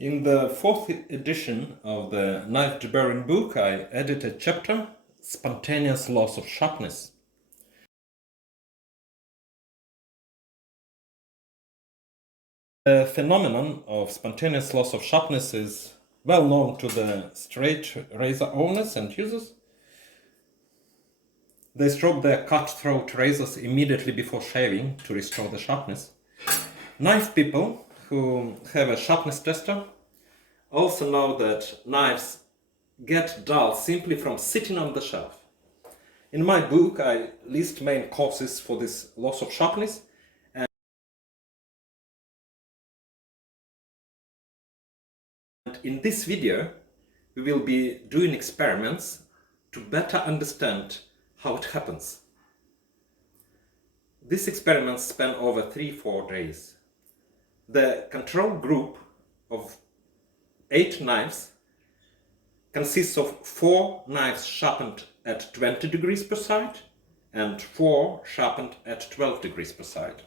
In the fourth edition of the knife deburring book, I added a chapter, Spontaneous Loss of Sharpness. The phenomenon of spontaneous loss of sharpness is well known to the straight razor owners and users. They stroke their cut-throat razors immediately before shaving to restore the sharpness. Knife people who have a sharpness tester also know that knives get dull simply from sitting on the shelf. In my book, I list main causes for this loss of sharpness, and in this video, we will be doing experiments to better understand how it happens. These experiments span over 3-4 days. The control group of 8 knives consists of 4 knives sharpened at 20 degrees per side and 4 sharpened at 12 degrees per side.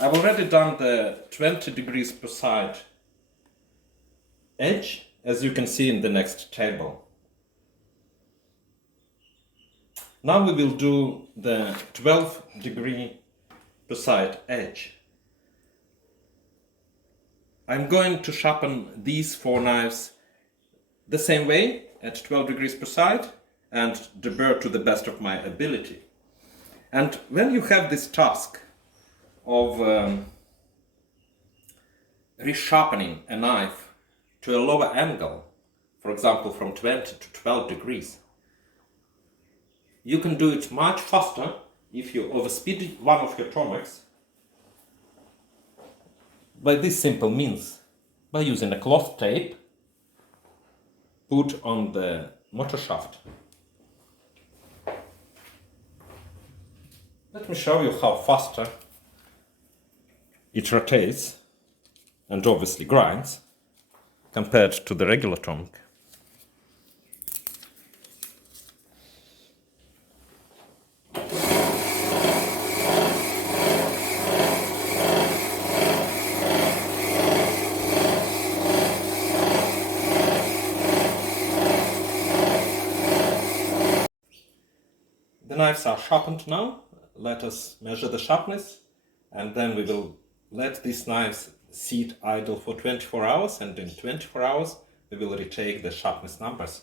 I've already done the 20 degrees per side edge, as you can see in the next table. Now we will do the 12 degree per side edge. I'm going to sharpen these 4 knives the same way at 12 degrees per side and deburr to the best of my ability. And when you have this task of resharpening a knife to a lower angle, for example from 20 to 12 degrees, you can do it much faster if you overspeed one of your tromaks by this simple means, by using a cloth tape put on the motor shaft. Let me show you how faster it rotates and obviously grinds compared to the regular tomek. The knives are sharpened now. Let us measure the sharpness, and then we will let these knives sit idle for 24 hours, and in 24 hours we will retake the sharpness numbers.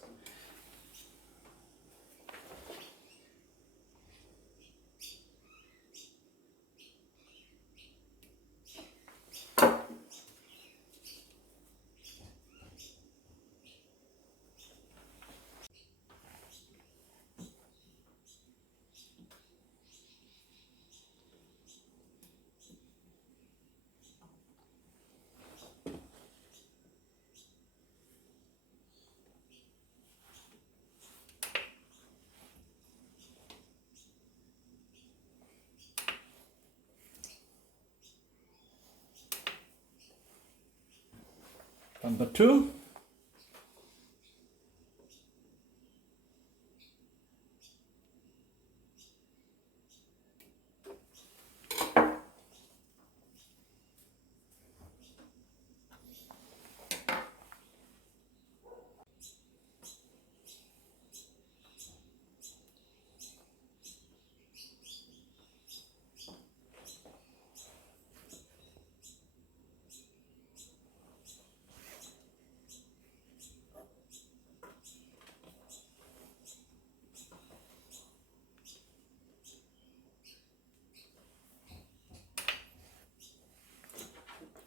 Number 2.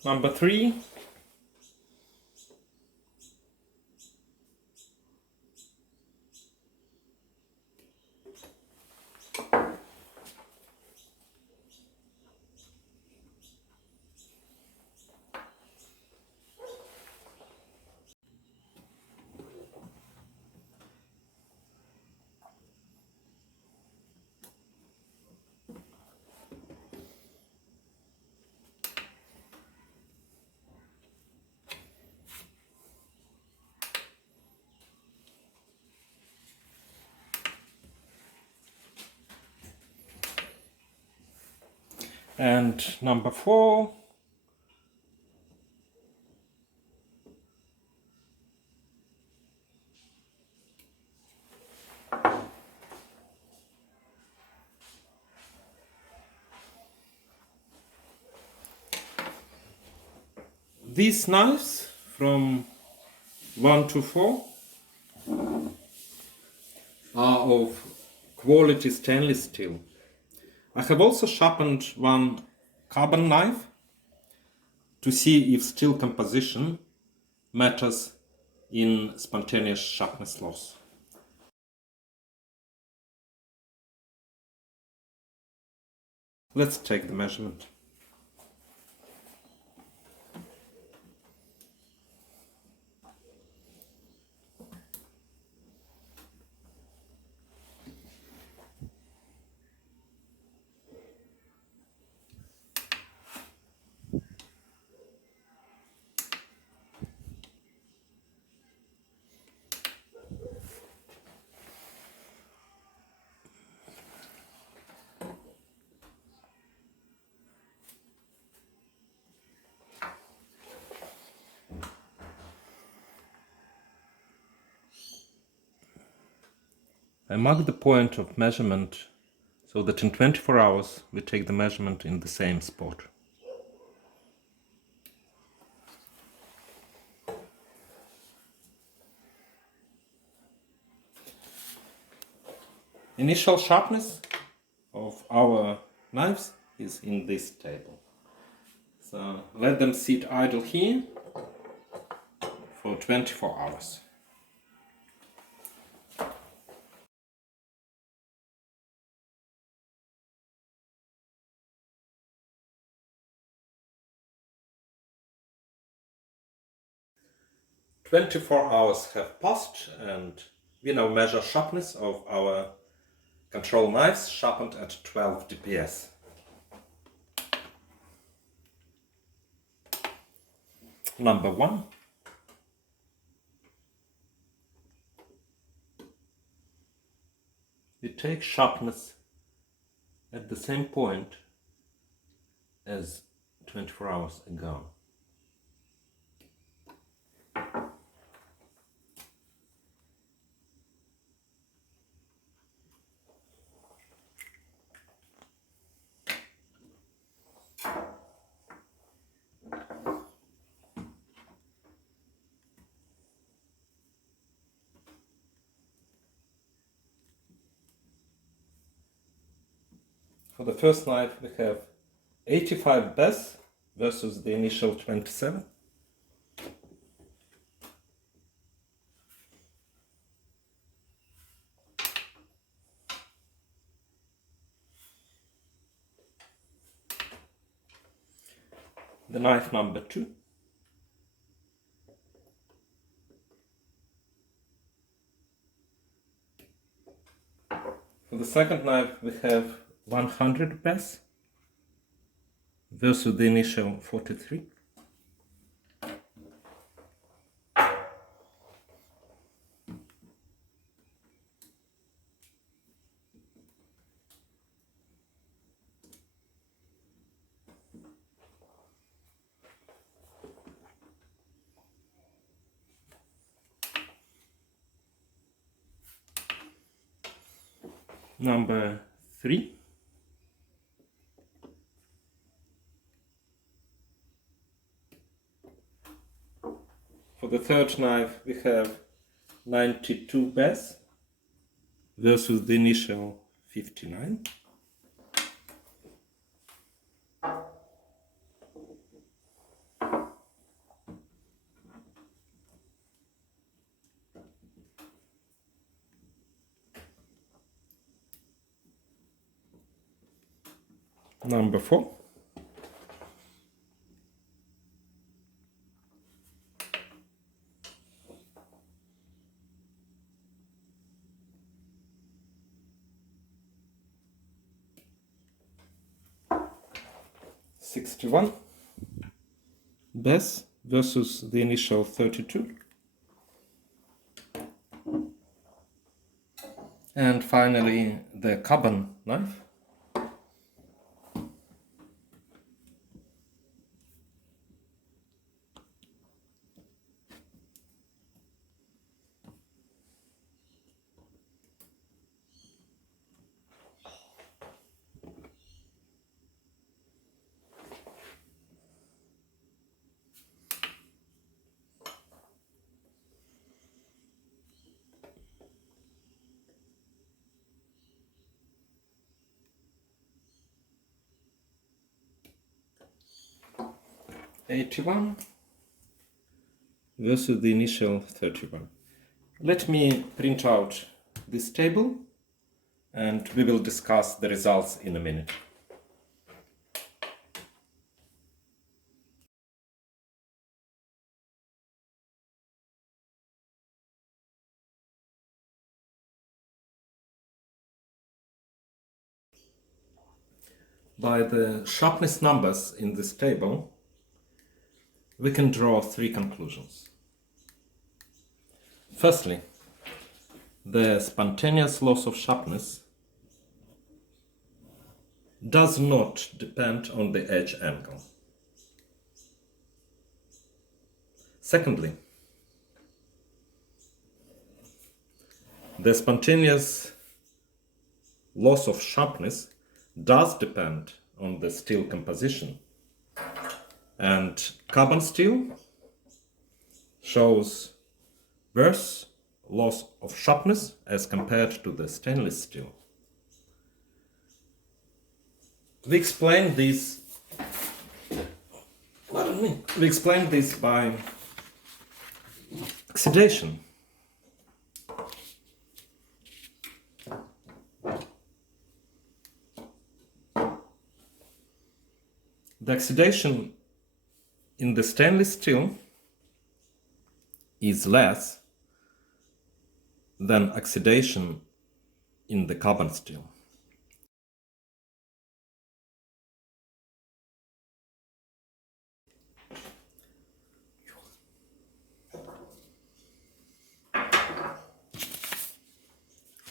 Number 3. And number 4. These knives from 1 to 4 are of quality stainless steel. I have also sharpened one carbon knife to see if steel composition matters in spontaneous sharpness loss. Let's take the measurement. I mark the point of measurement so that in 24 hours we take the measurement in the same spot. Initial sharpness of our knives is in this table. So let them sit idle here for 24 hours. "24 hours have passed and we now measure sharpness of our control knives sharpened at 12 dps. Number 1. We take sharpness at the same point as 24 hours ago. For the first knife we have 85 bes versus the initial 27. The knife number 2. For the second knife we have 100 bes versus the initial 43. Number 3. For the third knife we have 92 bes versus the initial 59. Number 4. $61 bes versus the initial 32. And finally the carbon knife. 81 versus the initial 31. Let me print out this table and we will discuss the results in a minute. By the sharpness numbers in this table, we can draw three conclusions. Firstly, the spontaneous loss of sharpness does not depend on the edge angle. Secondly, the spontaneous loss of sharpness does depend on the steel composition, and carbon steel shows worse loss of sharpness as compared to the stainless steel. We explain this by oxidation. The oxidation in the stainless steel is less than oxidation in the carbon steel.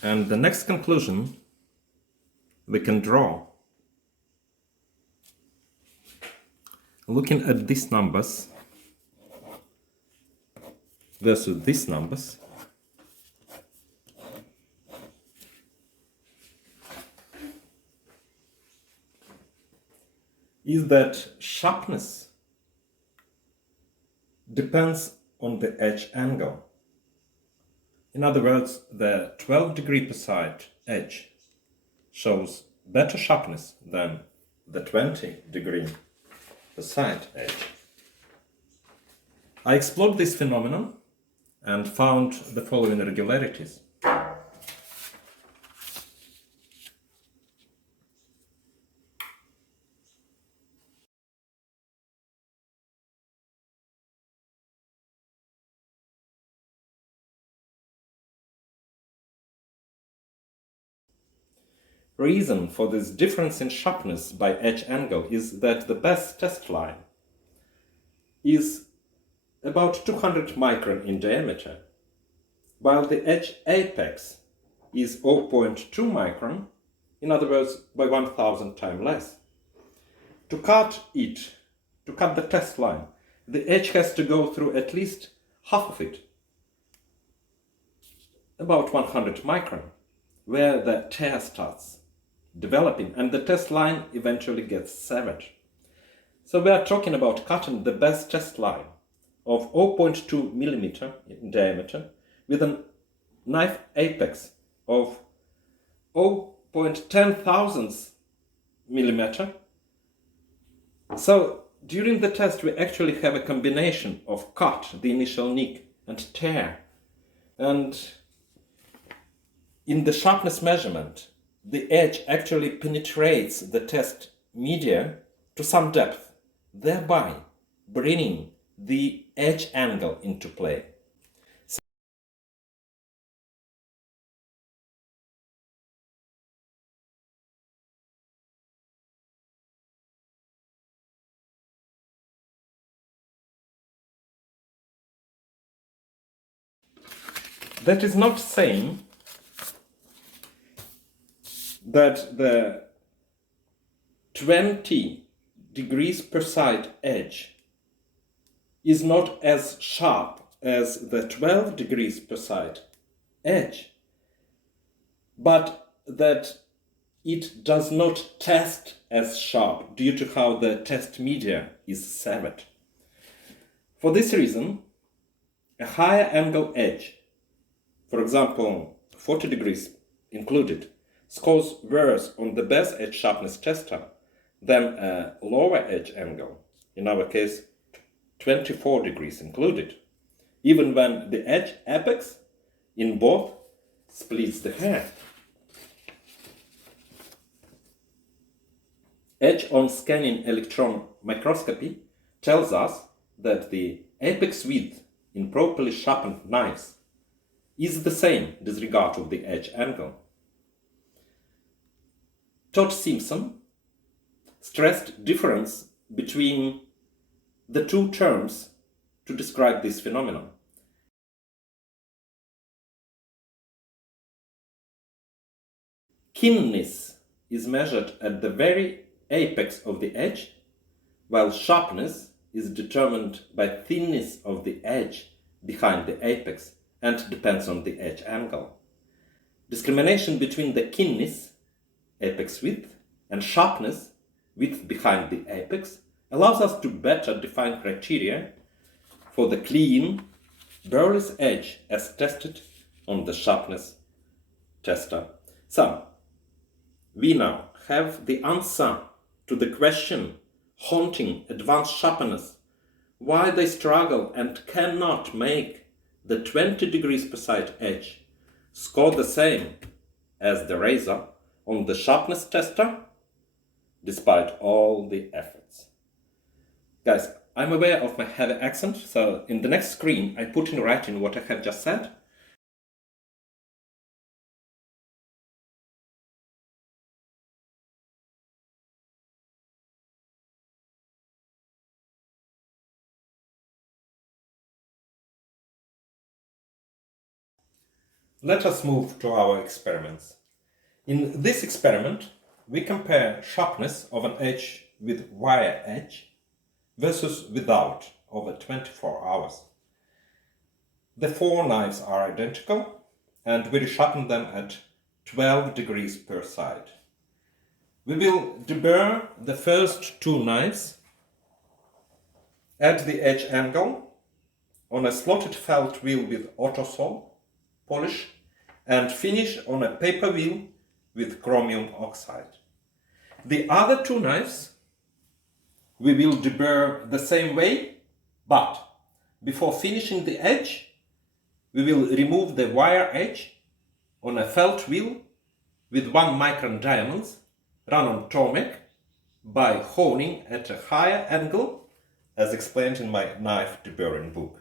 And the next conclusion we can draw looking at these numbers versus these numbers is that sharpness depends on the edge angle. In other words, the 12-degree per side edge shows better sharpness than the 20-degree per side edge. I explored this phenomenon and found the following irregularities. Reason for this difference in sharpness by edge angle is that the best test line is about 200 micron in diameter, while the edge apex is 0.2 micron, in other words, by 1000 times less. To cut the test line, the edge has to go through at least half of it, about 100 micron, where the tear starts developing and the test line eventually gets severed. So we are talking about cutting the best test line of 0.2 millimeter in diameter with a knife apex of 0.10 thousandths millimeter. So during the test we actually have a combination of cut, the initial nick, and tear. And in the sharpness measurement, the edge actually penetrates the test media to some depth, thereby bringing the edge angle into play. That is not saying that the 20 degrees per side edge is not as sharp as the 12 degrees per side edge, but that it does not test as sharp due to how the test media is severed. For this reason, a higher angle edge, for example 40 degrees included, scores worse on the best edge sharpness tester than a lower edge angle, in our case 24 degrees included, even when the edge apex in both splits the hair. Edge-on scanning electron microscopy tells us that the apex width in properly sharpened knives is the same with regard to the edge angle. Todd Simpson stressed difference between the two terms to describe this phenomenon. Keenness is measured at the very apex of the edge, while sharpness is determined by thinness of the edge behind the apex and depends on the edge angle. Discrimination between the keenness, apex width, and sharpness, width behind the apex, allows us to better define criteria for the clean, burless edge as tested on the sharpness tester. So, we now have the answer to the question haunting advanced sharpeners, why they struggle and cannot make the 20 degrees per side edge score the same as the razor on the sharpness tester, despite all the efforts. Guys, I'm aware of my heavy accent, so in the next screen I put in writing what I have just said. Let us move to our experiments. In this experiment, we compare sharpness of an edge with wire edge versus without over 24 hours. The four knives are identical and we resharpen them at 12 degrees per side. We will deburr the first two knives at the edge angle on a slotted felt wheel with autosol polish and finish on a paper wheel with chromium oxide. The other two knives we will deburr the same way, but before finishing the edge, we will remove the wire edge on a felt wheel with 1 micron diamonds run on Tomek by honing at a higher angle, as explained in my knife deburring book.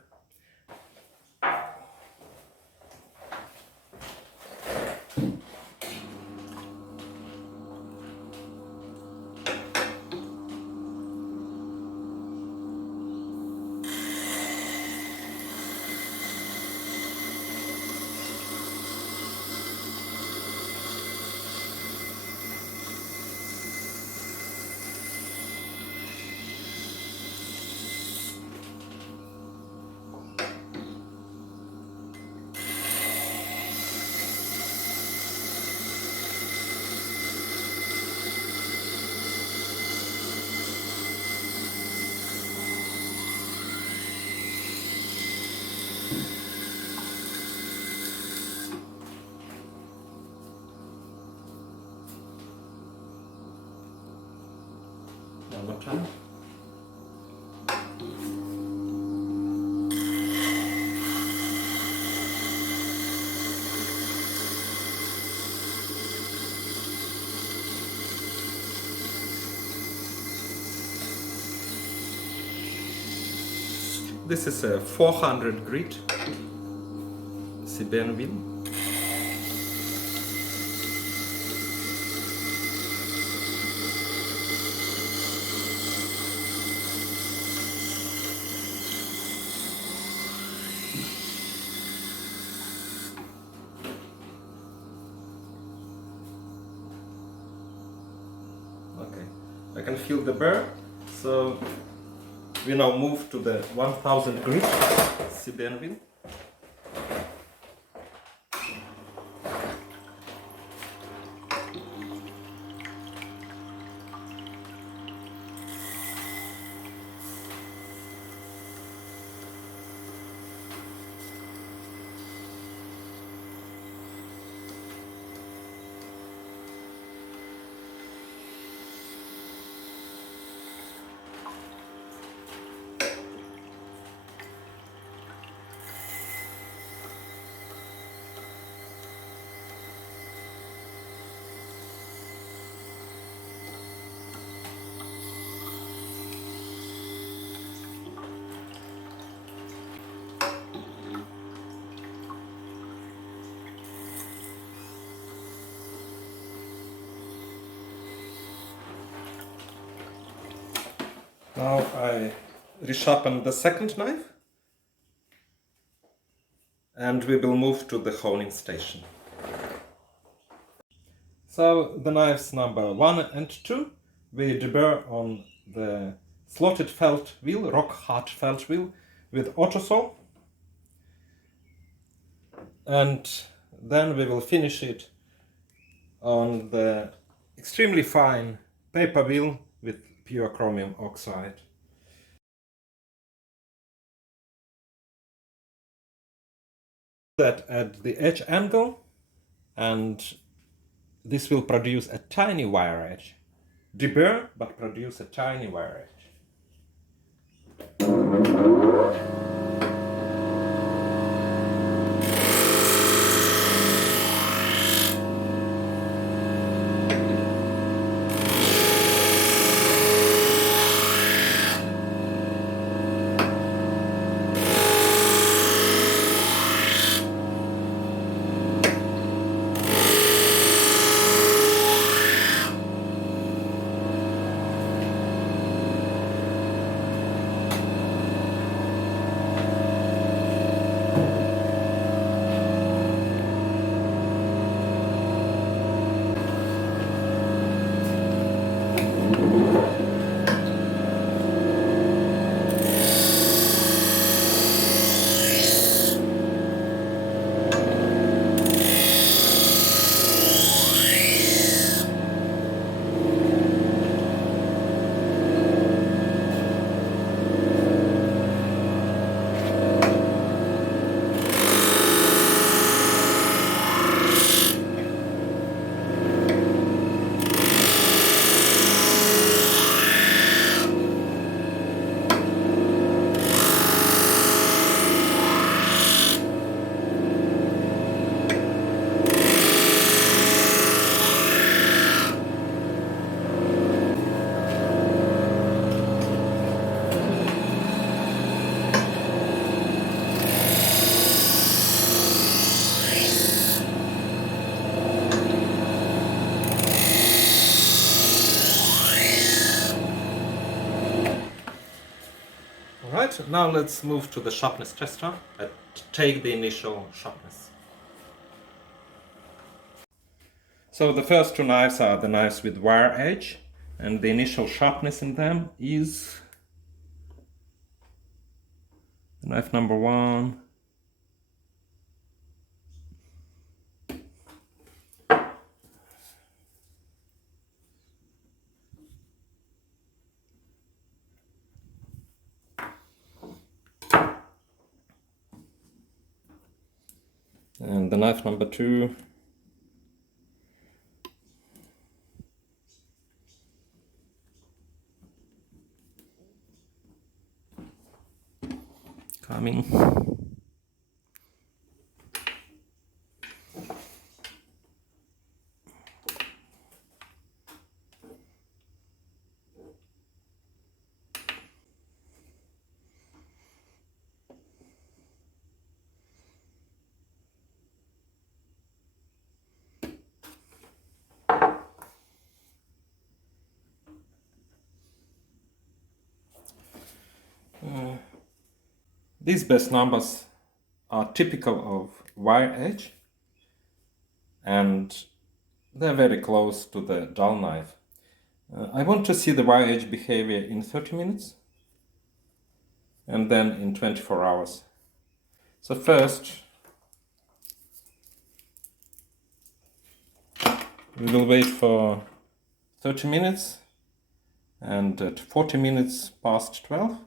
One more time. This is a 400 grit CBN wheel. Okay, I can feel the burr, so we now move to the 1000 grit CBN wheel. Now I resharpen the second knife and we will move to the honing station. So the knives number 1 and 2 we deburr on the slotted felt wheel, rock hard felt wheel with autosaw, and then we will finish it on the extremely fine paper wheel with pure chromium oxide. That at the edge angle, and this will produce a tiny wire edge. Deburr, but produce a tiny wire edge. Alright, now let's move to the sharpness tester and take the initial sharpness. So the first two knives are the knives with wire edge, and the initial sharpness in them is knife number 1. And the knife number 2. Coming. These best numbers are typical of wire edge, and they're very close to the dull knife. I want to see the wire edge behavior in 30 minutes and then in 24 hours. So first we will wait for 30 minutes, and at 40 minutes past 12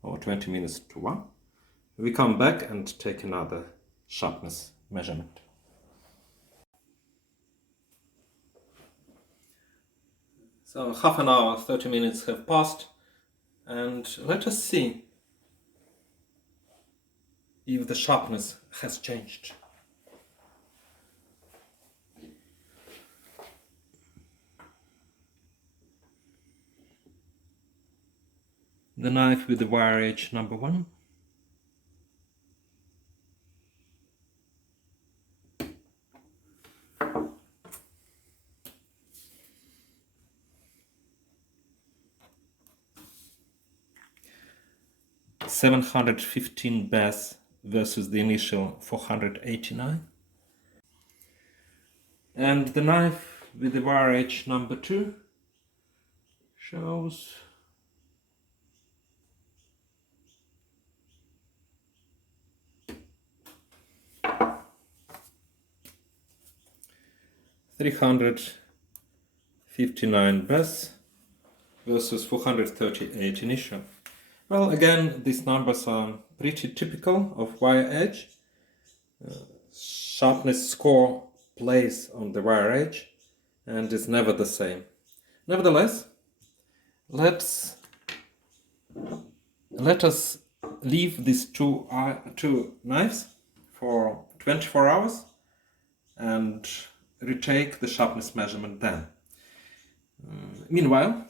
or 20 minutes to 1 we come back and take another sharpness measurement. So half an hour, 30 minutes have passed, and let us see if the sharpness has changed. The knife with the wire edge number 1. 715 bass versus the initial 489. And the knife with the wire edge number 2 shows 359 bass versus 438 initial. Well, again, these numbers are pretty typical of wire edge. Sharpness score plays on the wire edge and is never the same. Nevertheless, let us leave these two knives for 24 hours and retake the sharpness measurement then. Meanwhile,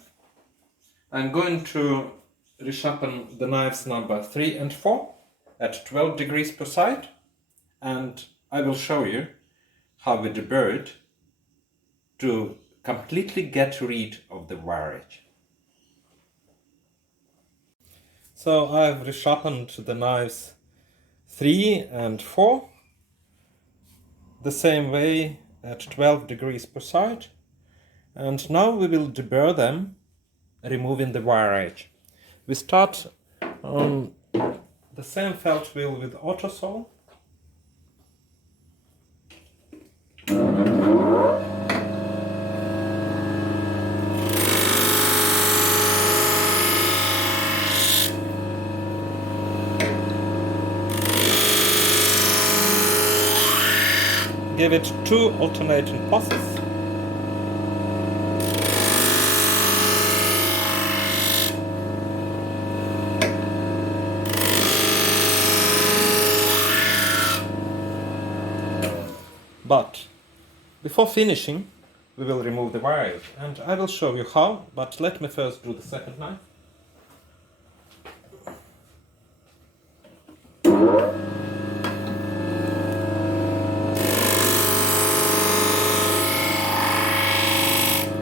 I'm going to resharpen the knives number 3 and 4 at 12 degrees per side, and I will show you how we deburr it to completely get rid of the wire edge. So I've resharpened the knives 3 and 4 the same way at 12 degrees per side, and now we will deburr them, removing the wire edge. We start on the same felt wheel with autosol. Give it 2 alternating passes. But before finishing, we will remove the wire edge, and I will show you how, but let me first do the second knife.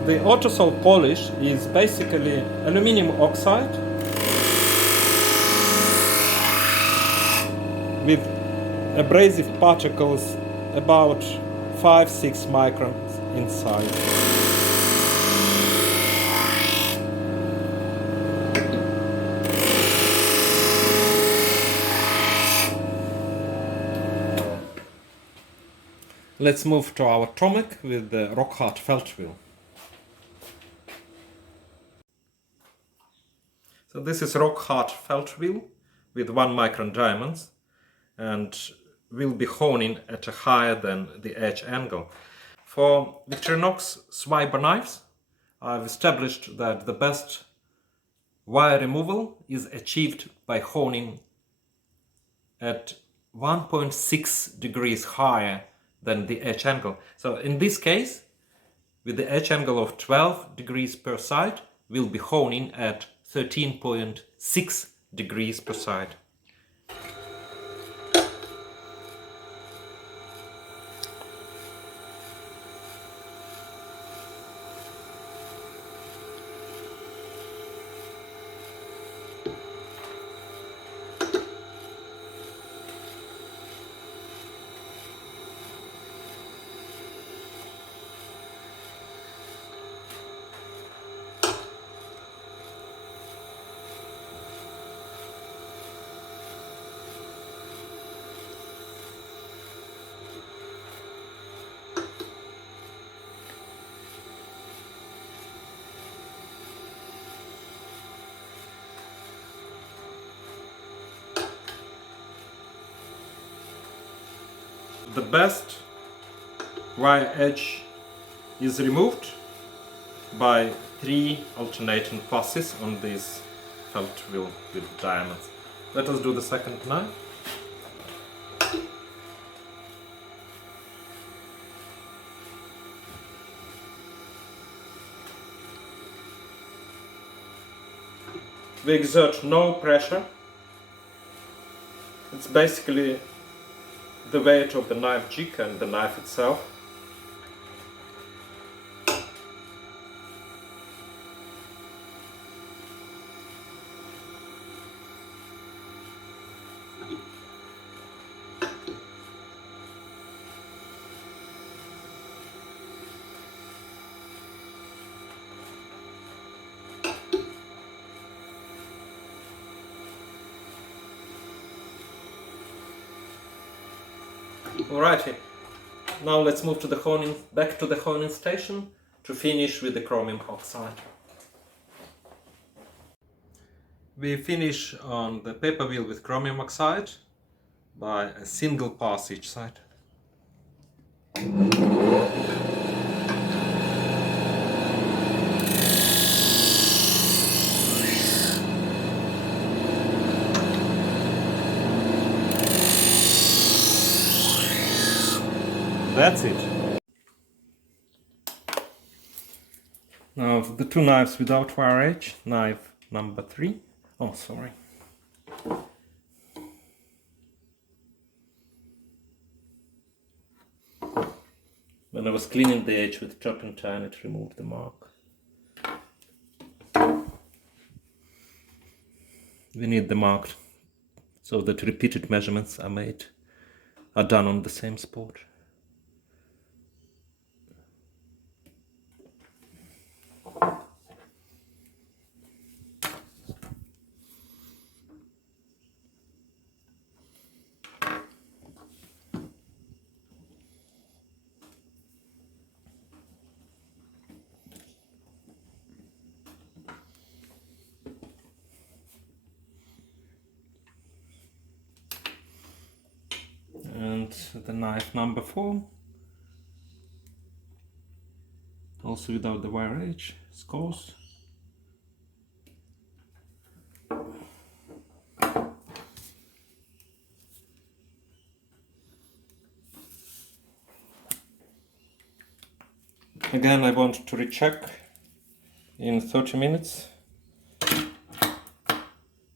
The autosol polish is basically aluminum oxide with abrasive particles about 5-6 microns in size. Let's move to our Tomek with the rock-hard felt wheel. So this is rock-hard felt wheel with 1 micron diamonds, and will be honing at a higher than the edge angle. For Victorinox Swiber knives, I've established that the best wire removal is achieved by honing at 1.6 degrees higher than the edge angle. So in this case, with the edge angle of 12 degrees per side, we'll be honing at 13.6 degrees per side. The best wire edge is removed by 3 alternating passes on this felt wheel with diamonds. Let us do the second knife. We exert no pressure. It's basically the weight of the knife jig and the knife itself. Alrighty, now let's move to the honing, back to the honing station to finish with the chromium oxide. We finish on the paper wheel with chromium oxide by a single pass each side. That's it. Now the two knives without wire edge, knife number 3. Oh, sorry. When I was cleaning the edge with turpentine, it removed the mark. We need the mark so that repeated measurements are done on the same spot. And the knife number 4, also without the wire edge, scores. Again, I want to recheck in 30 minutes,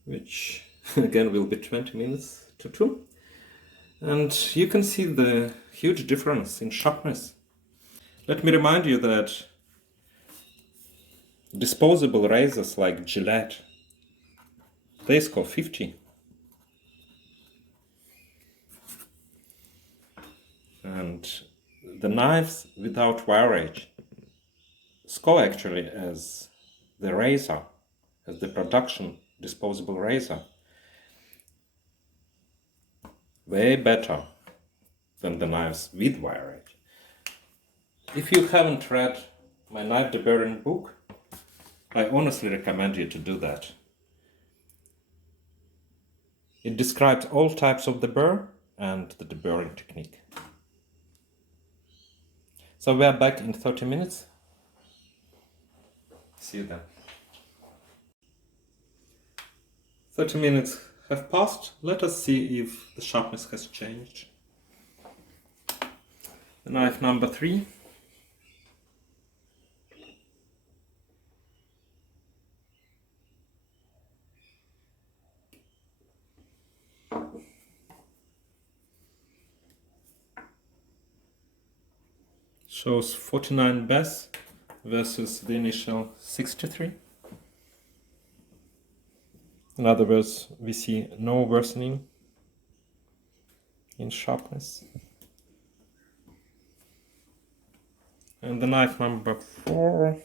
which again will be 20 minutes to 2. And you can see the huge difference in sharpness. Let me remind you that disposable razors like Gillette, they score 50. And the knives without wire edge score actually as the razor, as the production disposable razor, way better than the knives with wire edge. If you haven't read my knife deburring book, I honestly recommend you to do that. It describes all types of deburr and the deburring technique. So we are back in 30 minutes. See you then. 30 minutes have passed. Let us see if the sharpness has changed. The knife number 3. Shows 49 Bess versus the initial 63. In other words, we see no worsening in sharpness. And the knife number 4.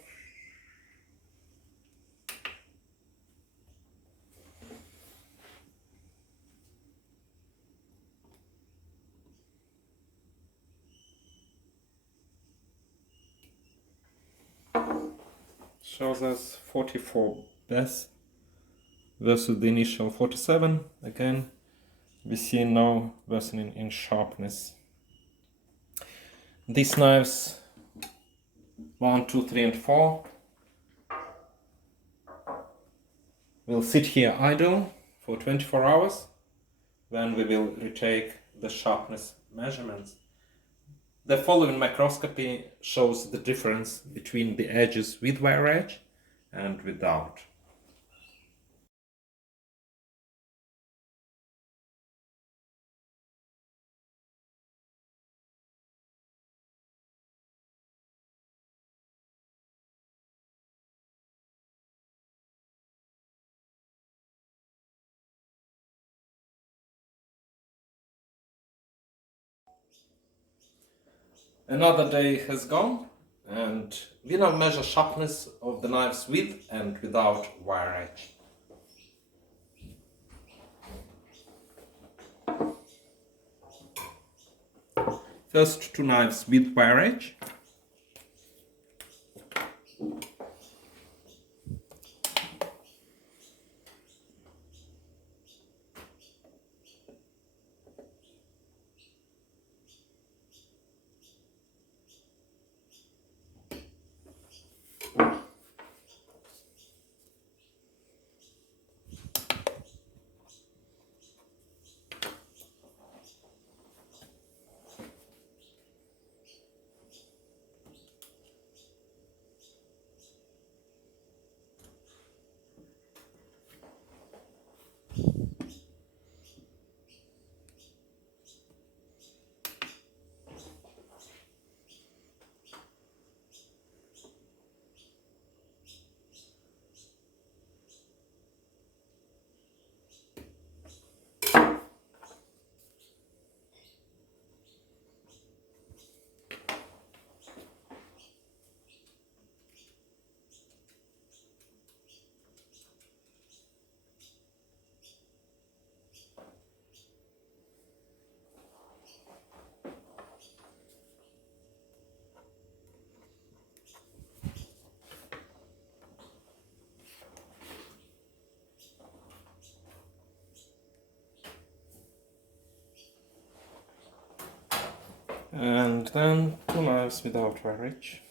Shows us 44 Bess versus the initial 47. Again, we see no worsening in sharpness. These knives 1, 2, 3, and 4 will sit here idle for 24 hours. Then we will retake the sharpness measurements. The following microscopy shows the difference between the edges with wire edge and without. Another day has gone, and we now measure sharpness of the knives with and without wire edge. First two knives with wire edge. And then two knives without wire edge.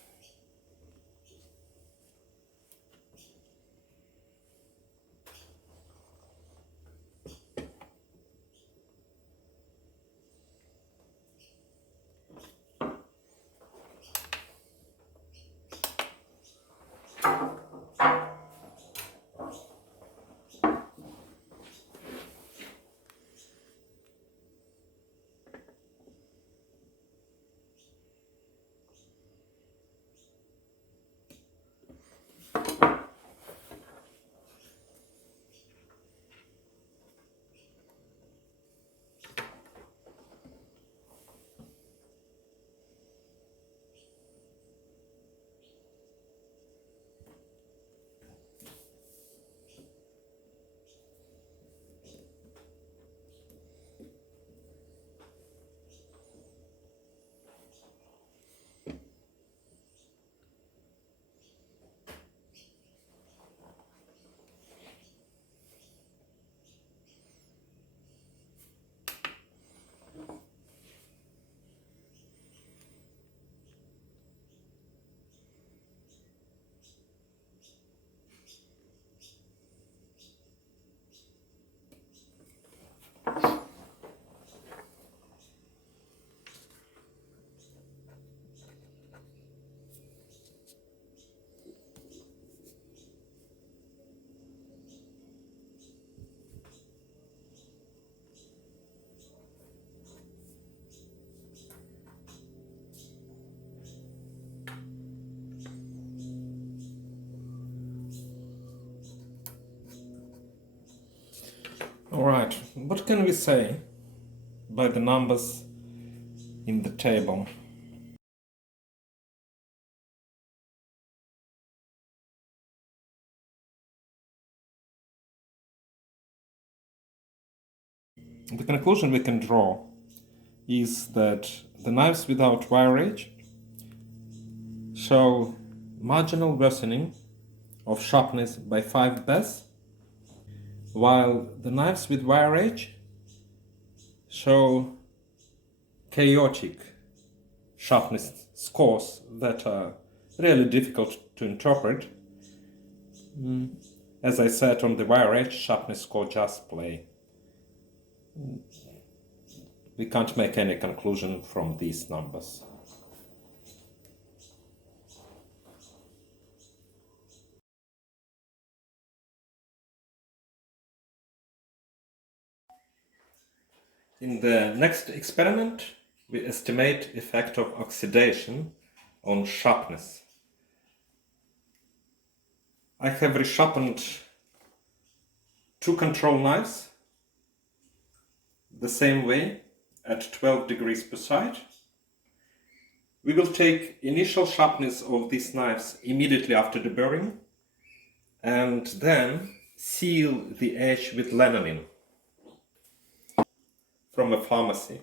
Alright, what can we say by the numbers in the table? The conclusion we can draw is that the knives without wire edge show marginal worsening of sharpness by 5 bes, while the knives with wire edge show chaotic sharpness scores that are really difficult to interpret. As I said, on the wire edge sharpness score just play. We can't make any conclusion from these numbers. In the next experiment, we estimate effect of oxidation on sharpness. I have resharpened two control knives the same way at 12 degrees per side. We will take initial sharpness of these knives immediately after the bearing and then seal the edge with lanolin from a pharmacy.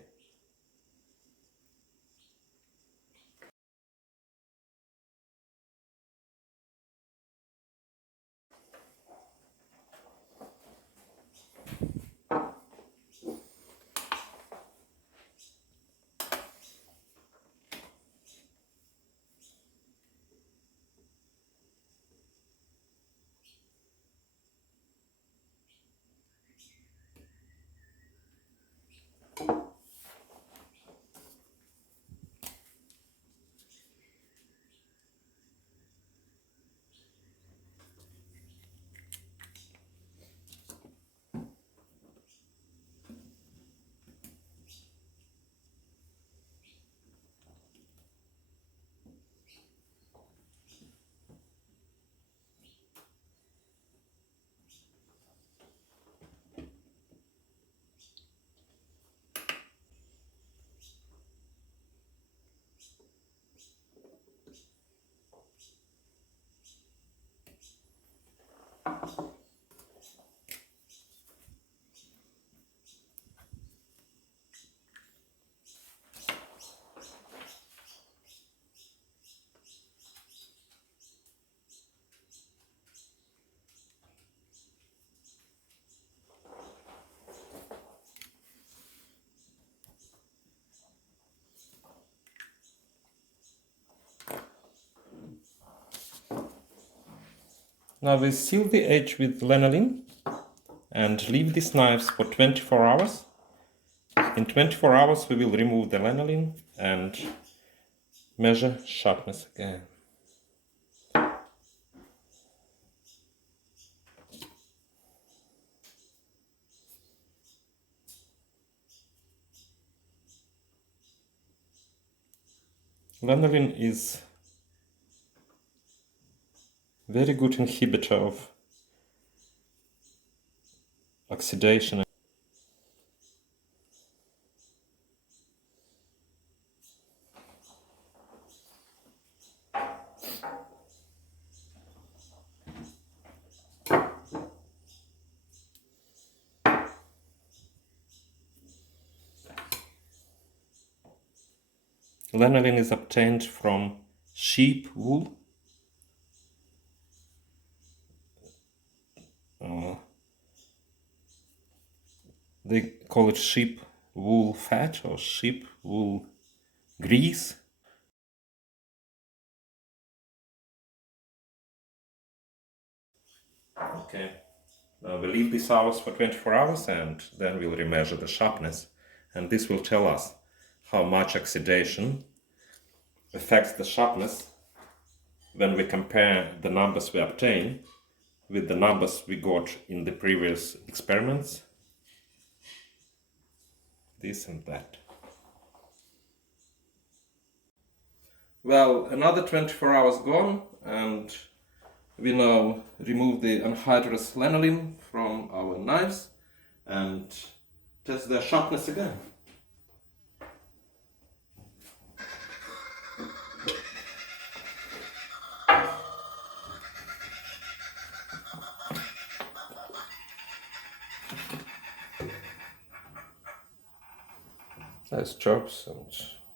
Now we seal the edge with lanolin and leave these knives for 24 hours. In 24 hours we will remove the lanolin and measure sharpness again. Lanolin is very good inhibitor of oxidation. Lanolin is obtained from sheep wool. They call it sheep wool fat or sheep wool grease. Okay, now we leave these hours for 24 hours and then we'll remeasure the sharpness, and this will tell us how much oxidation affects the sharpness when we compare the numbers we obtain with the numbers we got in the previous experiments. This and that. Well, another 24 hours gone, and we now remove the anhydrous lanolin from our knives and test their sharpness again. Nice chops and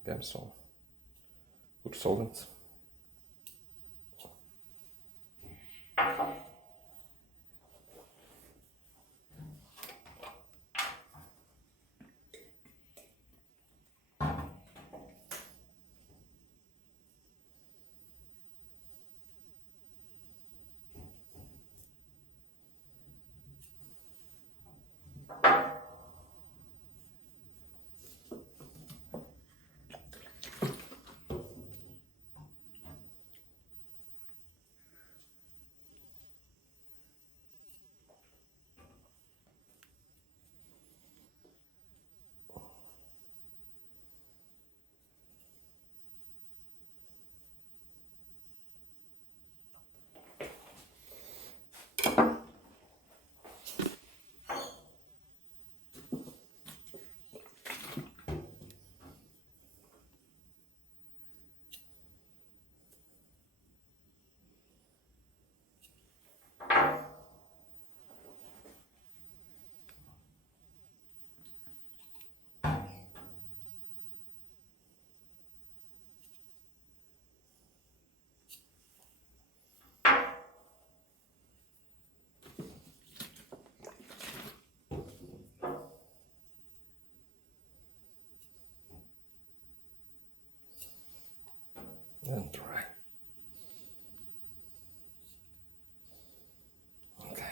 gamsol, good solvents. And dry. Okay.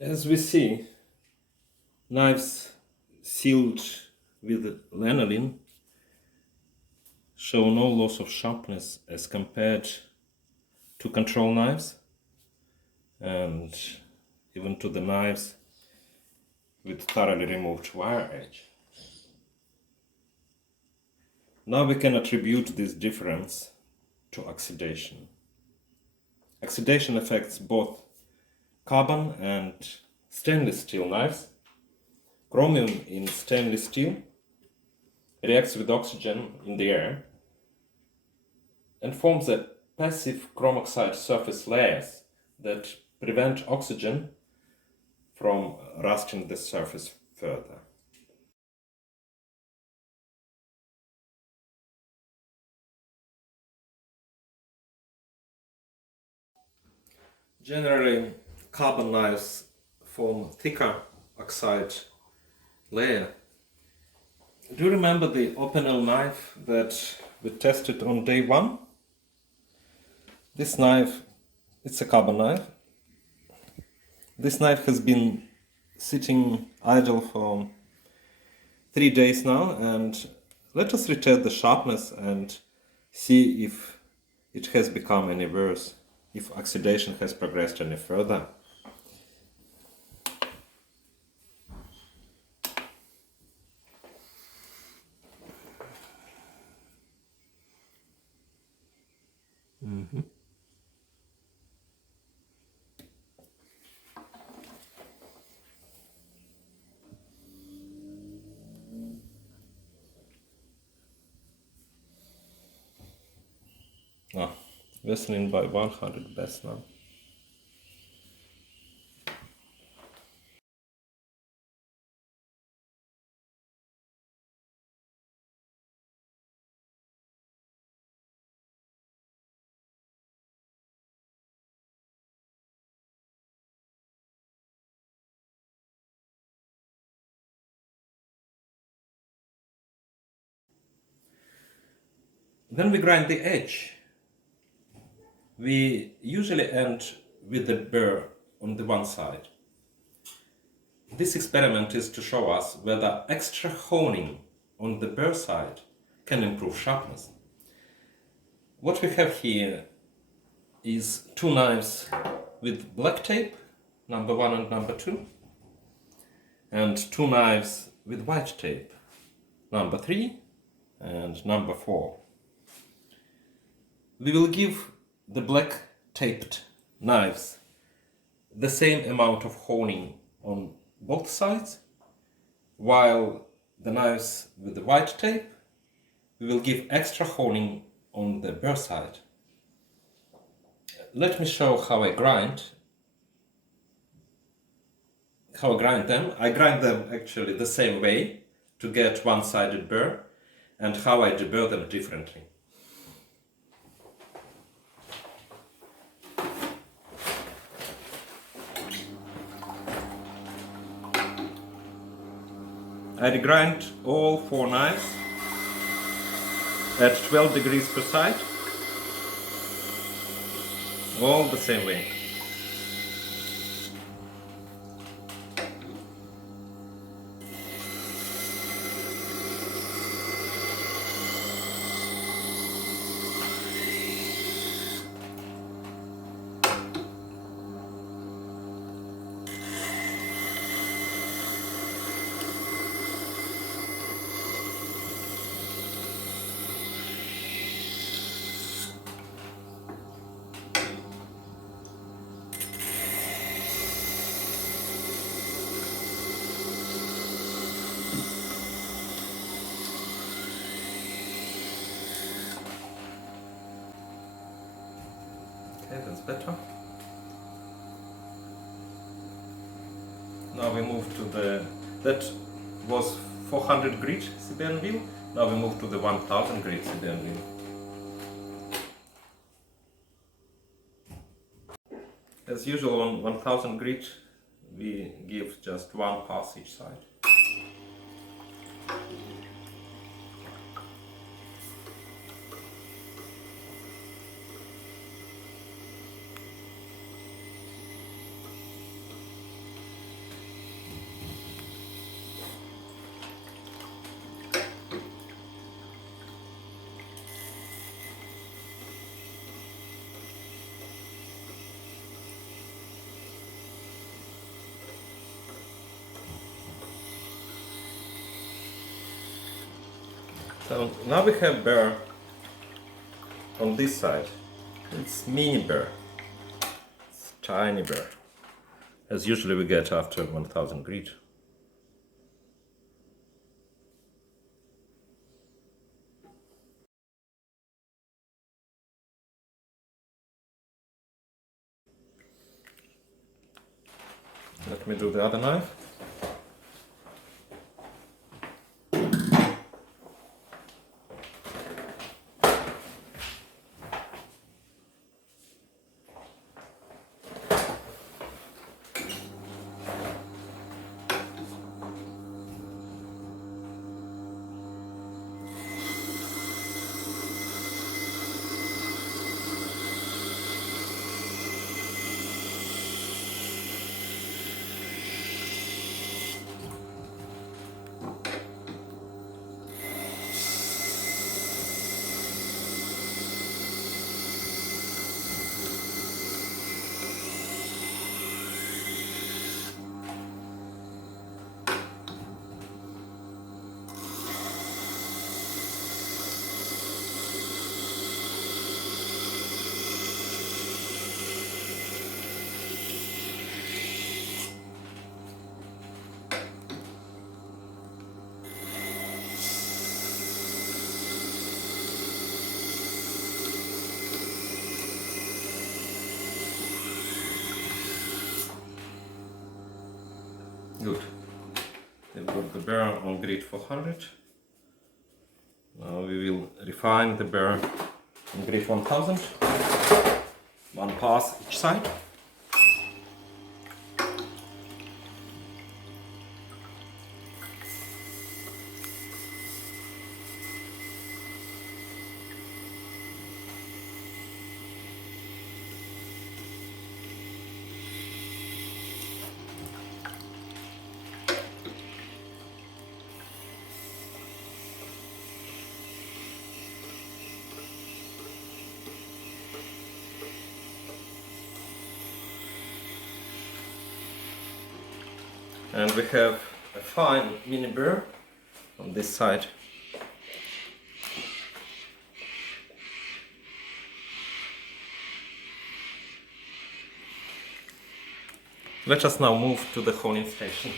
As we see, knives sealed with lanolin show no loss of sharpness as compared to control knives and even to the knives with thoroughly removed wire edge. Now we can attribute this difference to oxidation. Oxidation affects both carbon and stainless steel knives. Chromium in stainless steel reacts with oxygen in the air and forms a passive chrome oxide surface layers that prevent oxygen from rusting the surface further. Generally, carbon knives form thicker oxide layer. Do you remember the Opinel knife that we tested on day 1? This knife, it's a carbon knife. This knife has been sitting idle for 3 days now, and let us retest the sharpness and see if it has become any worse, if oxidation has progressed any further. Whistling by 100 best now. When we grind the edge, we usually end with the burr on the one side. This experiment is to show us whether extra honing on the burr side can improve sharpness. What we have here is 2 knives with black tape, number 1 and number 2, and 2 knives with white tape, number 3 and number 4. We will give the black taped knives the same amount of honing on both sides, while the knives with the white tape, we will give extra honing on the burr side. Let me show how I grind them. I grind them actually the same way to get one-sided burr, and how I deburr them differently. I regrind all 4 knives at 12 degrees per side, all the same way. Okay, that's better. Now we move to that was 400 grit CBN wheel. Now we move to the 1000 grit CBN wheel. As usual on 1000 grit, we give just 1 pass each side. So now we have burr on this side. It's mini burr. It's tiny burr, as usually we get after 1000 grit. Let me do the other knife. Good. We've got the burr on grit 400. Now we will refine the burr on grit 1000. One pass each side. And we have a fine mini burr on this side. Let us now move to the honing station.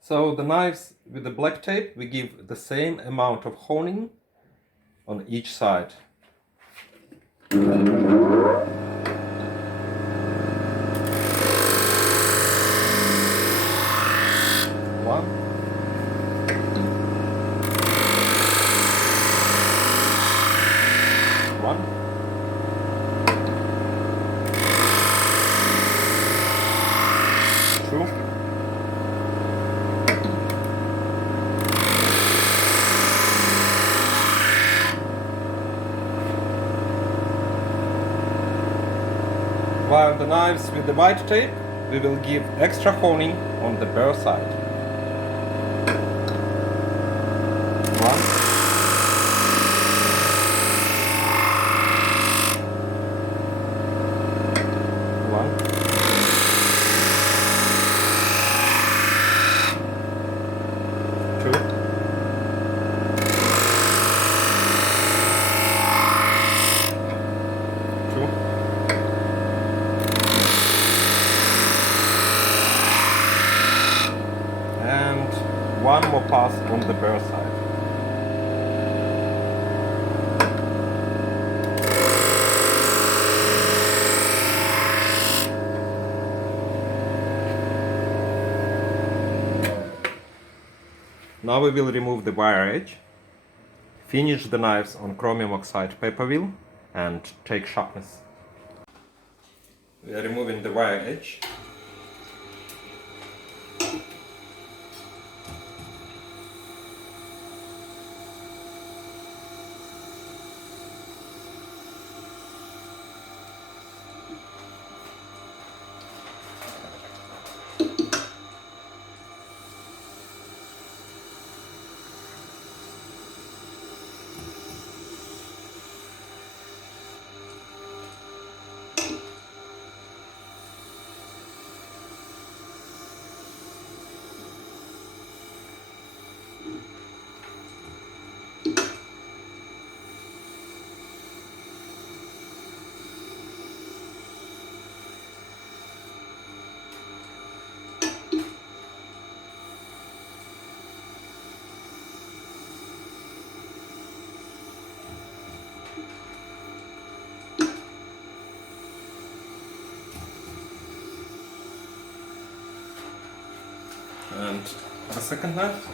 So the knives with the black tape, we give the same amount of honing on each side. One. One. Two. While the knives with the white tape, we will give extra honing on the burr side. One. One. Two. Two. And one more pass on the burr side. Now we will remove the wire edge, finish the knives on chromium oxide paper wheel, and take sharpness. We are removing the wire edge. And the second knife.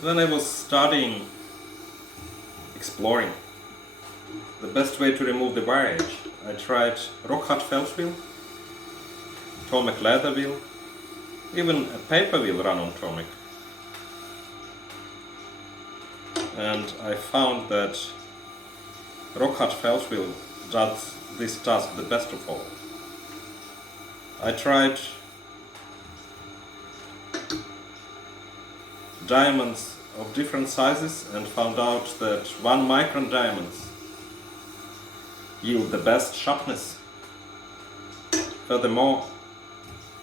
When I was starting exploring the best way to remove the wire edge, I tried rock-hard felt wheel, Tomek leather wheel, even a paper wheel run on Tomek. And I found that rock-hard felt wheel does this task the best of all. I tried diamonds of different sizes and found out that 1 micron diamonds yield the best sharpness. Furthermore,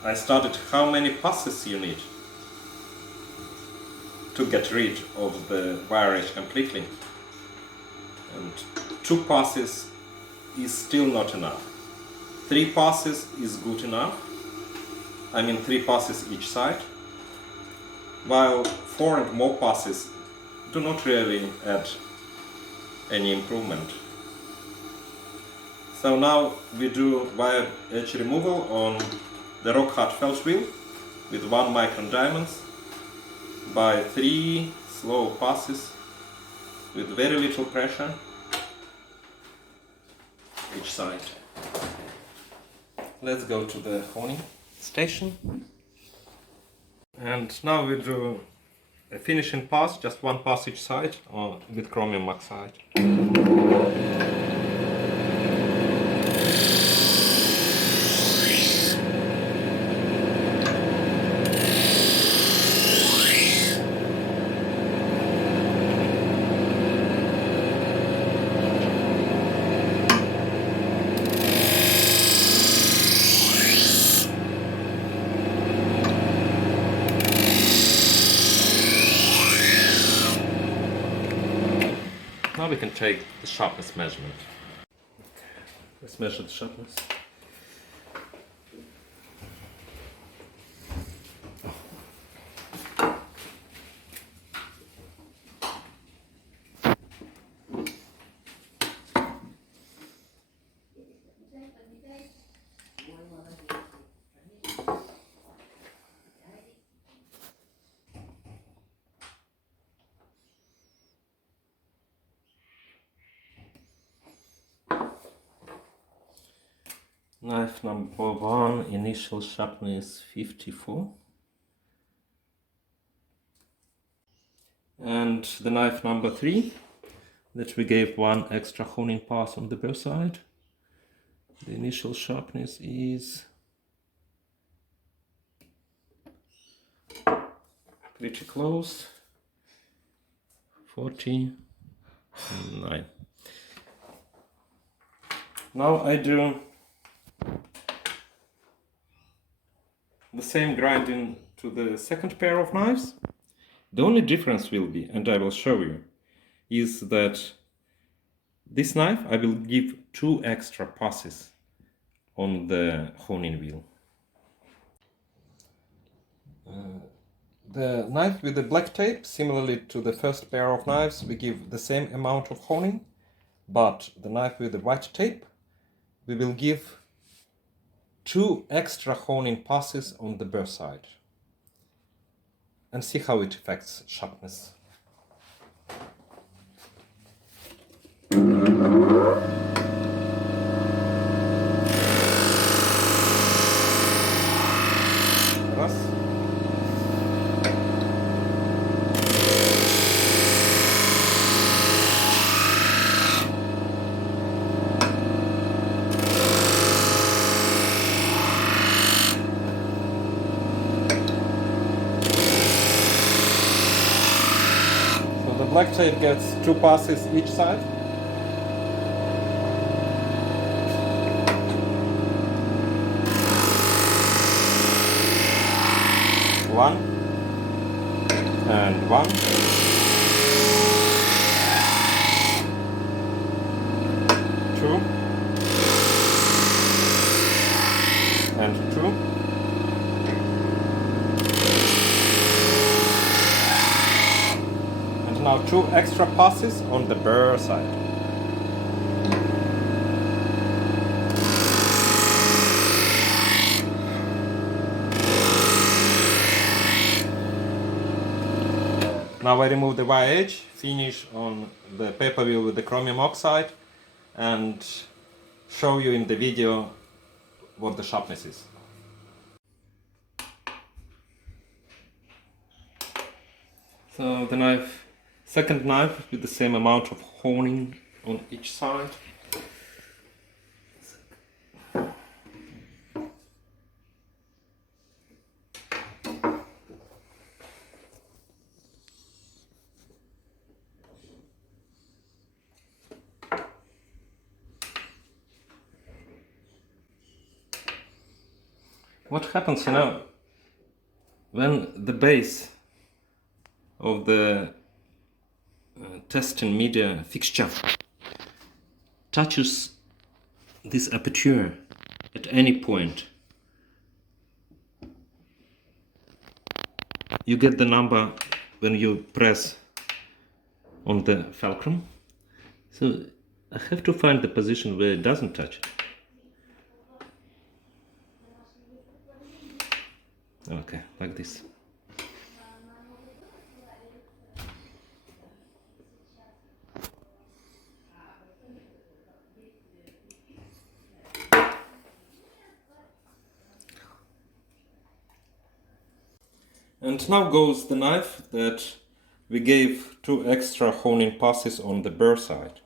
I studied how many passes you need to get rid of the wire edge completely. And 2 passes is still not enough. 3 passes is good enough. I mean 3 passes each side. While 4 and more passes do not really add any improvement. So now we do wire edge removal on the rock-hard felt wheel with 1 micron diamonds by 3 slow passes with very little pressure each side. Let's go to the honing station. And now we do a finishing pass, just 1 pass each side with chromium oxide. Now we can take the sharpness measurement. Let's measure the sharpness. Knife number 1, initial sharpness 54. And the knife number 3, that we gave 1 extra honing pass on the burr side. The initial sharpness is pretty close, 49. Now I do the same grinding to the second pair of knives. The only difference will be, and I will show you, is that this knife I will give 2 extra passes on the honing wheel. The knife with the black tape, similarly to the first pair of knives, we give the same amount of honing, but the knife with the white tape, we will give 2 extra honing passes on the burr side and see how it affects sharpness. Раз. Black tape gets 2 passes each side. One and 1. 2 and 2. 2 extra passes on the burr side. Now I remove the wire edge, finish on the paper wheel with the chromium oxide, and show you in the video what the sharpness is. So the knife, second knife with the same amount of honing on each side. What happens, when the base of the testing media fixture touches this aperture at any point, you get the number when you press on the fulcrum. So I have to find the position where it doesn't touch it. Okay, like this. And now goes the knife that we gave 2 extra honing passes on the burr side.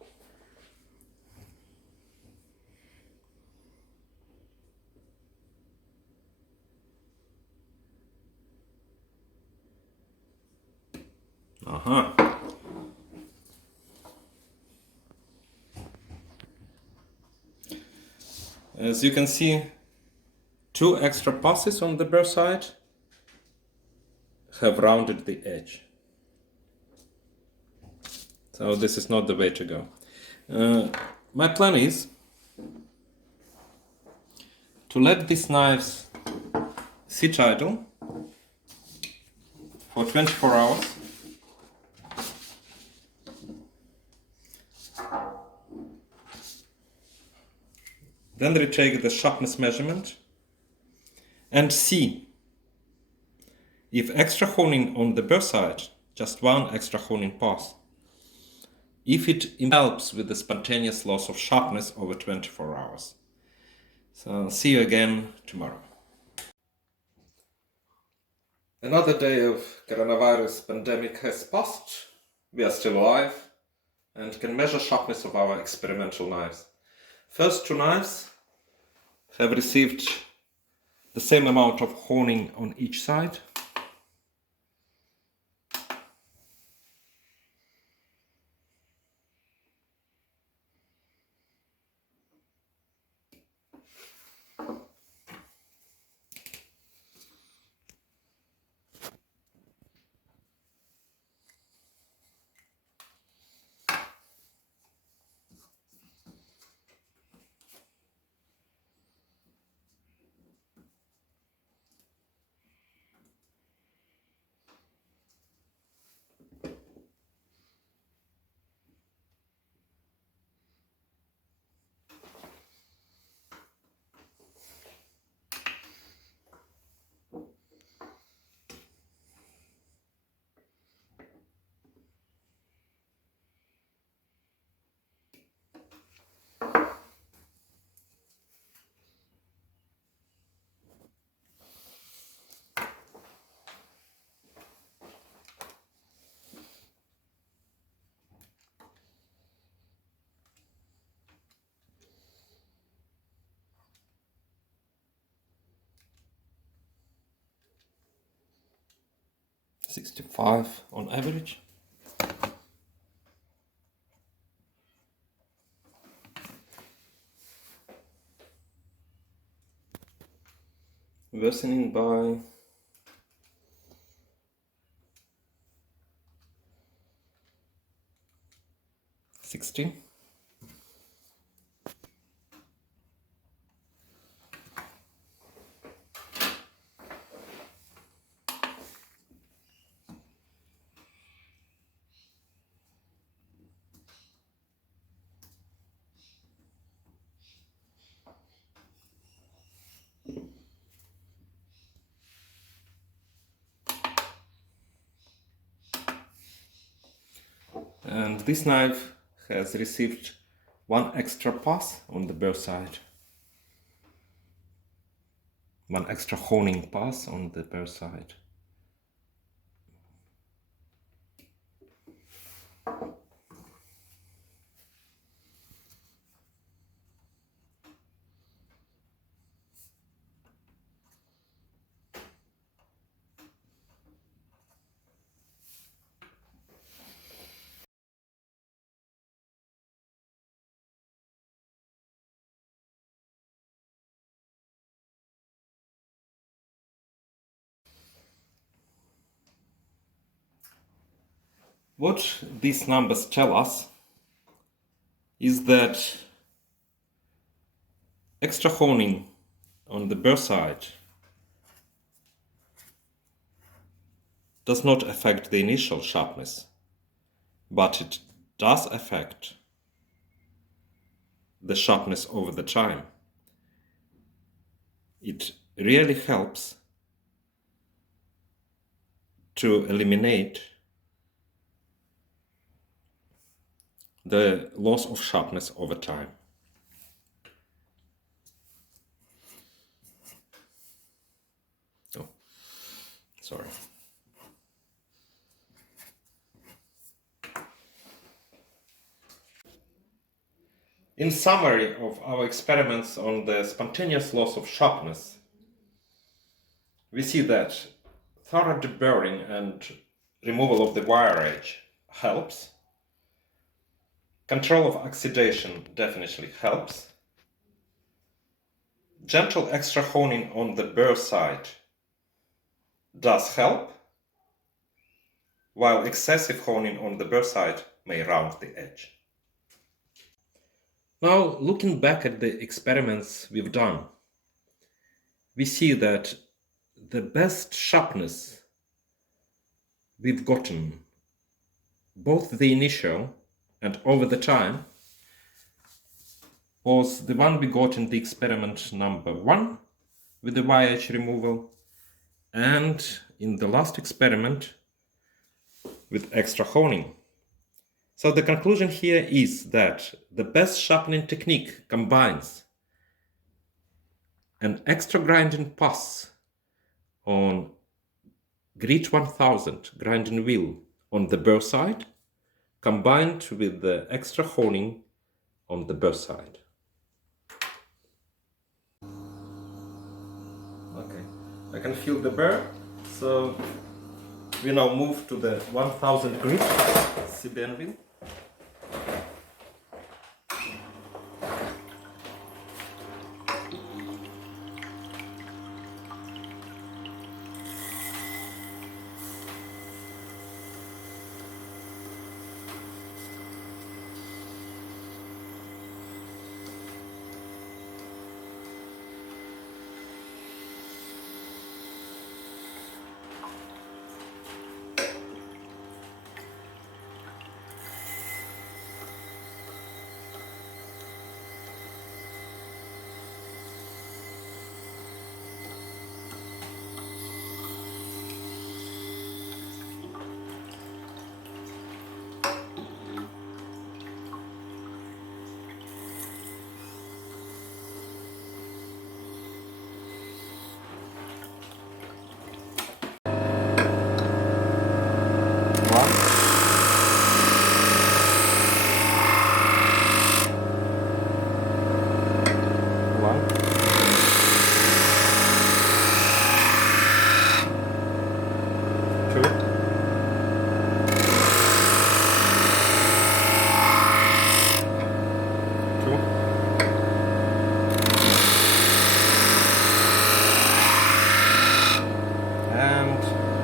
As you can see, 2 extra passes on the burr side have rounded the edge. So this is not the way to go. My plan is to let these knives sit idle for 24 hours. Then retake the sharpness measurement and see if extra honing on the burr side, just 1 extra honing pass, if it helps with the spontaneous loss of sharpness over 24 hours. So see you again tomorrow. Another day of coronavirus pandemic has passed. We are still alive and can measure sharpness of our experimental knives. First 2 knives have received the same amount of honing on each side. .65 on average. Worsening by 60. this knife has received one extra pass on the burr side. One extra honing pass on the burr side. What these numbers tell us is that extra honing on the burr side does not affect the initial sharpness, but it does affect the sharpness over the time. It really helps to eliminate the loss of sharpness over time. Oh, sorry. In summary of our experiments on the spontaneous loss of sharpness, we see that thorough deburring and removal of the wire edge helps. Control of oxidation definitely helps. Gentle extra honing on the burr side does help, while excessive honing on the burr side may round the edge. Now, looking back at the experiments we've done, we see that the best sharpness we've gotten, both the initial and over the time, was the one we got in the experiment number 1 with the wire edge removal, and in the last experiment with extra honing. So the conclusion here is that the best sharpening technique combines an extra grinding pass on grit 1000 grinding wheel on the burr side, combined with the extra honing on the burr side. Okay, I can feel the burr, so we now move to the 1000 grit CBN wheel.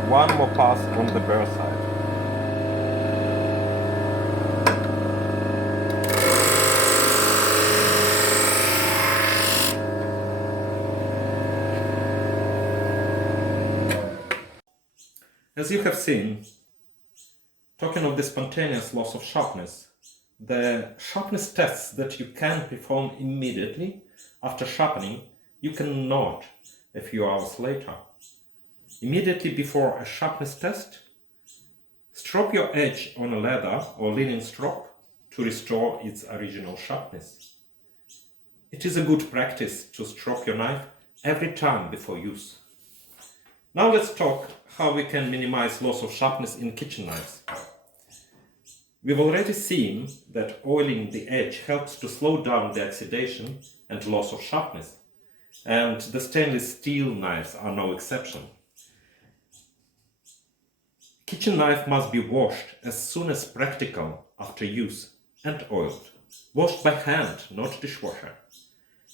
One more pass on the burr side. As you have seen, talking of the spontaneous loss of sharpness, the sharpness tests that you can perform immediately after sharpening, you cannot a few hours later. Immediately before a sharpness test, Strop your edge on a leather or linen strop to restore its original sharpness. It is a good practice to strop your knife every time before use. Now let's talk how we can minimize loss of sharpness in kitchen knives. We've already seen that oiling the edge helps to slow down the oxidation and loss of sharpness, and the stainless steel knives are no exception. Kitchen knife must be washed as soon as practical after use and oiled. Washed by hand, not dishwasher.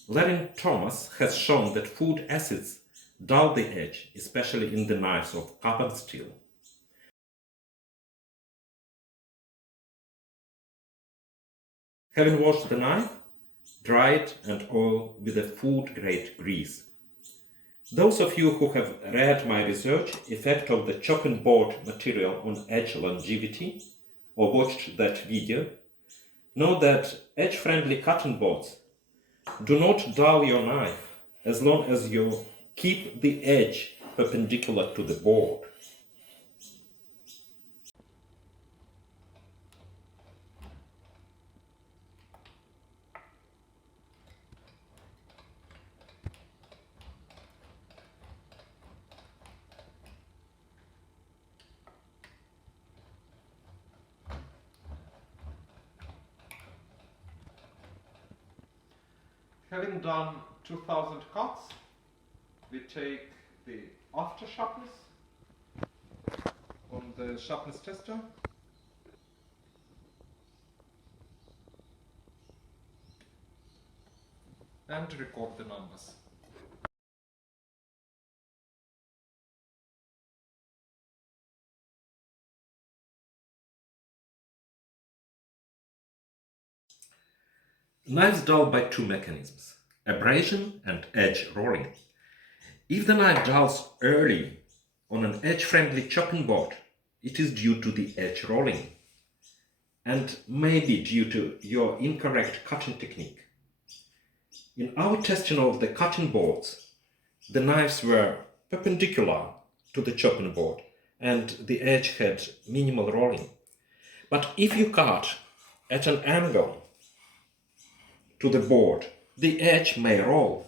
Larry Thomas has shown that food acids dull the edge, especially in the knives of carbon steel. Having washed the knife, dry it and oil with a food-grade grease. Those of you who have read my research, Effect of the Chopping Board Material on Edge Longevity, or watched that video, know that edge-friendly cutting boards do not dull your knife as long as you keep the edge perpendicular to the board. Having done 2000 cuts, we take the after sharpness on the sharpness tester and record the numbers. Knives dull by two mechanisms, abrasion and edge rolling. If the knife dulls early on an edge-friendly chopping board, it is due to the edge rolling and maybe due to your incorrect cutting technique. In our testing of the cutting boards, the knives were perpendicular to the chopping board and the edge had minimal rolling. But if you cut at an angle to the board, the edge may roll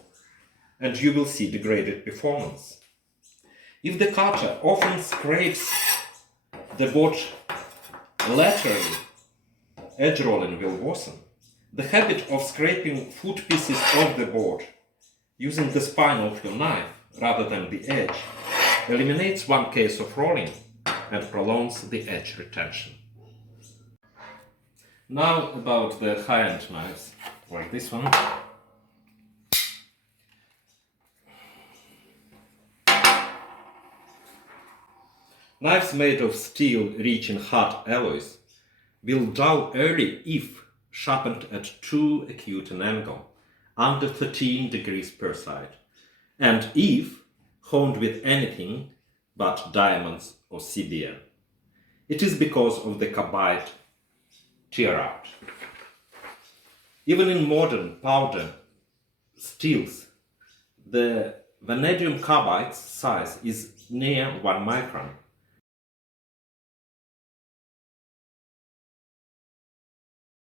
and you will see degraded performance. If the cutter often scrapes the board laterally, edge rolling will worsen. The habit of scraping foot pieces off the board using the spine of your knife rather than the edge eliminates one case of rolling and prolongs the edge retention. Now about the high-end knives, like this one. Knives made of steel rich in hard alloys will dull early if sharpened at too acute an angle, under 13 degrees per side, and if honed with anything but diamonds or CBN. It is because of the carbide tear out. Even in modern powder steels, the vanadium carbide's size is near 1 micron.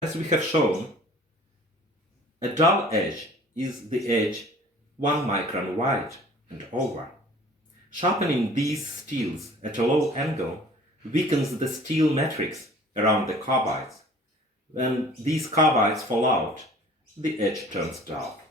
As we have shown, a dull edge is the edge 1 micron wide and over. Sharpening these steels at a low angle weakens the steel matrix around the carbides. When these carbides fall out, the edge turns dull.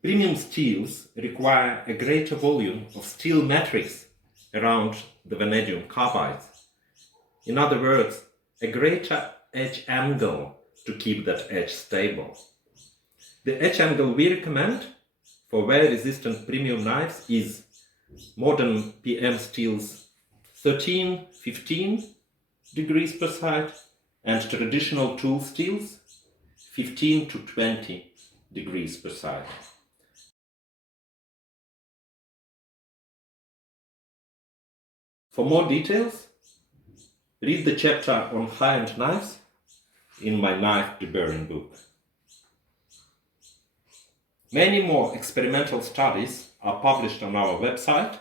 Premium steels require a greater volume of steel matrix around the vanadium carbides. In other words, a greater edge angle to keep that edge stable. The edge angle we recommend for wear-resistant premium knives is modern PM steels 13-15 degrees per side and traditional tool steels 15 to 20 degrees per side. For more details, read the chapter on high-end knives in my knife deburring book. Many more experimental studies are published on our website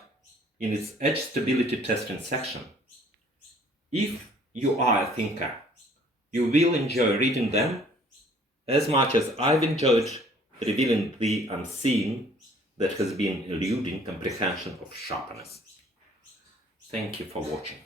in its edge stability testing section. If you are a thinker, you will enjoy reading them as much as I've enjoyed revealing the unseen that has been eluding comprehension of sharpness. Thank you for watching.